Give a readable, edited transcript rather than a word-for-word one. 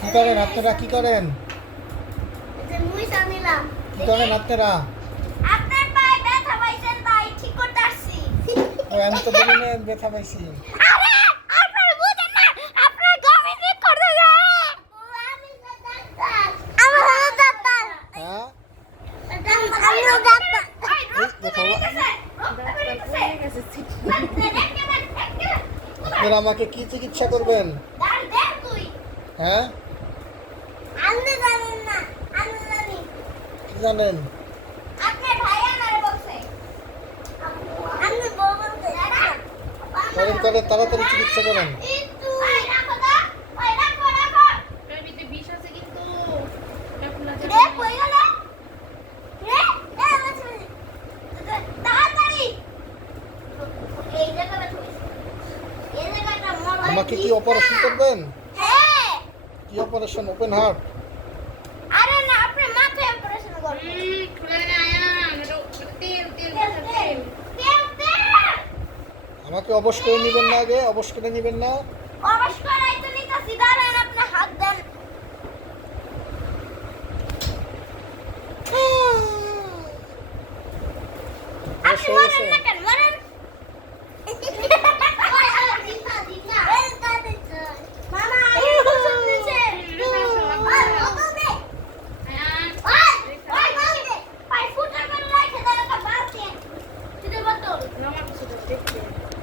কি করেন আপনারা, কি করেন? কি করেন আপনারা? আপনার পায়ে ব্যথা পাইছেন তাই ঠিক করতে আসছি। আমি তো বলি না ব্যথা পাইছি। আরে আপনারা বুঝেন না, আপনার গমি ঠিক করতে যায়। আমি তো ডাক্তার। আমি হলো ডাক্তার। হ্যাঁ আমি হলো ডাক্তার। দেখো, আপনারা আমাকে কি চিকিৎসা করবেন? হ্যাঁ আমি জানেন না, আমি জানি। কি জানেন? আপনার ভাই আমারে বলছে। আমি বলতে করেন করেন, তাড়াতাড়ি চিকিৎসা করেন। ভাই রাখো তো, ভাই রাখো রাখো। এর ভিতরে বিষ আছে কিন্তু রে কই গেল? রে তাড়াতাড়ি। এই জায়গাটা ধুইছি। এই জায়গাটা মনে হয় আমাকে কি অপারেশন করবেন? হ্যাঁ। কি অপারেশন? Open heart? আরে না, আপনি মাথায় অপারেশন করবেন। খুলে না আয়া তেল তেল তেল তেল তেল তেল। আমাকে অবশ করে নেবেন না আগে? অবশ করে নেবেন না? অবশ্যই তো নিতেছি, দাঁড়ান আপনি হাত দেন। আপনি বয়স হয়ে মরেন গেছে? না কেন?